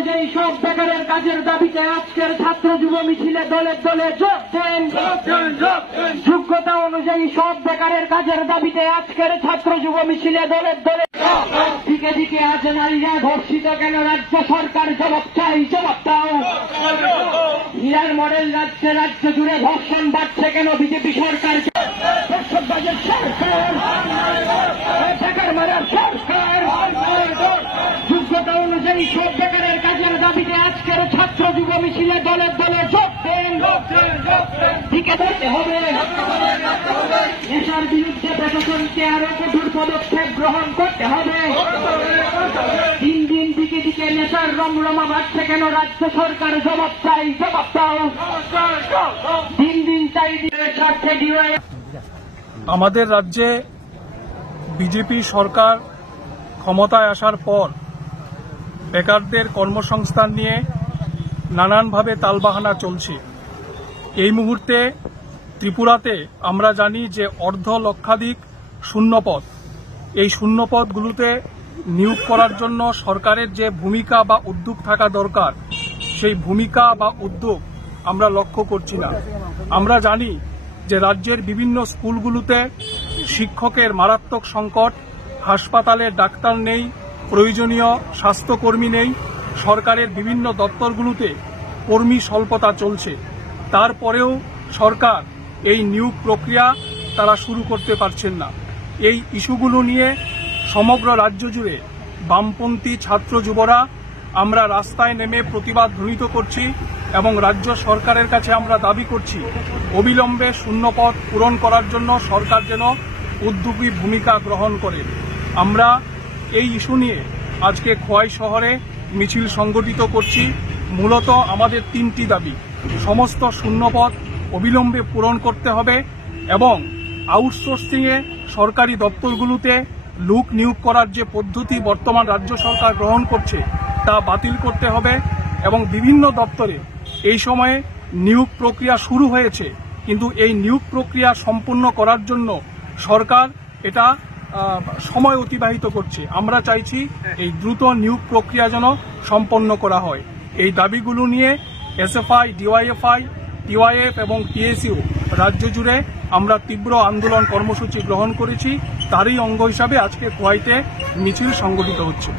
অনুযায়ী সব বেকারের কাজের দাবিতে আজকের ছাত্র যুব মিছিলে দলে দলে যোগ দেন। যোগ্যতা অনুযায়ী সব বেকারের কাজের দাবিতে আজকের ছাত্র যুব মিছিলে দলে দলে দিকে দিকে আজ নারীরা ধর্ষিত কেন? রাজ্য সরকার জবাব চাই, জবাব দাও। হীরার মডেল রাজ্যে রাজ্য জুড়ে ধর্ষণ বাড়ছে কেন? বিজেপি সরকার দর্শকবাজের সরকার, বেকার মারার সরকার। যোগ্যতা অনুযায়ী সব বেকারের কাজের দাবিতে আজকের ছাত্র যুব মিছিলে দলে দলে যোগ দেন। দিকে ধরতে হবে। নেশার বিরুদ্ধে প্রশাসনকে আরো কঠোর পদক্ষেপ গ্রহণ করতে হবে। দিন দিন দিকে দিকে নেশার রমরমা বাড়ছে কেন? রাজ্য সরকার জবাব চাই, জবাব দাও। দিন দিন চাই স্বার্থে ডিওয়াই। আমাদের রাজ্যে বিজেপি সরকার ক্ষমতায় আসার পর বেকারদের কর্মসংস্থান নিয়ে নানানভাবে তালবাহানা চলছে। এই মুহূর্তে ত্রিপুরাতে আমরা জানি যে অর্ধ লক্ষাধিক শূন্যপদ, এই শূন্যপদগুলোতে নিয়োগ করার জন্য সরকারের যে ভূমিকা বা উদ্যোগ থাকা দরকার, সেই ভূমিকা বা উদ্যোগ আমরা লক্ষ্য করছি না। আমরা জানি যে রাজ্যের বিভিন্ন স্কুলগুলোতে শিক্ষকের মারাত্মক সংকট, হাসপাতালে ডাক্তার নেই, প্রয়োজনীয় স্বাস্থ্যকর্মী নেই, সরকারের বিভিন্ন দপ্তরগুলোতে কর্মী স্বল্পতা চলছে। তারপরেও সরকার এই নিয়োগ প্রক্রিয়া তারা শুরু করতে পারছেন না। এই ইস্যুগুলো নিয়ে সমগ্র রাজ্য জুড়ে বামপন্থী ছাত্র যুবরা আমরা রাস্তায় নেমে প্রতিবাদ ধ্বনিত করছি এবং রাজ্য সরকারের কাছে আমরা দাবি করছি অবিলম্বে শূন্যপদ পূরণ করার জন্য সরকার যেন উদ্যোগী ভূমিকা গ্রহণ করে। আমরা এই ইস্যু নিয়ে আজকে খোয়াই শহরে মিছিল সংগঠিত করছি। মূলত আমাদের তিনটি দাবি: সমস্ত শূন্যপদ অবিলম্বে পূরণ করতে হবে এবং আউটসোর্সিংয়ে সরকারি দপ্তরগুলোতে লোক নিয়োগ করার যে পদ্ধতি বর্তমান রাজ্য সরকার গ্রহণ করছে তা বাতিল করতে হবে এবং বিভিন্ন দপ্তরে এই সময়ে নিয়োগ প্রক্রিয়া শুরু হয়েছে, কিন্তু এই নিয়োগ প্রক্রিয়া সম্পূর্ণ করার জন্য সরকার এটা সময় অতিবাহিত করছে। আমরা চাইছি এই দ্রুত নিয়োগ প্রক্রিয়া যেন সম্পন্ন করা হয়। এই দাবিগুলো নিয়ে এসএফআই, ডিওয়াইএফআই, টিওয়াইএফ এবং টিএসইউ রাজ্য জুড়ে আমরা তীব্র আন্দোলন কর্মসূচি গ্রহণ করেছি। তারই অঙ্গ হিসাবে আজকে খোয়াইতে মিছিল সংগঠিত হচ্ছে।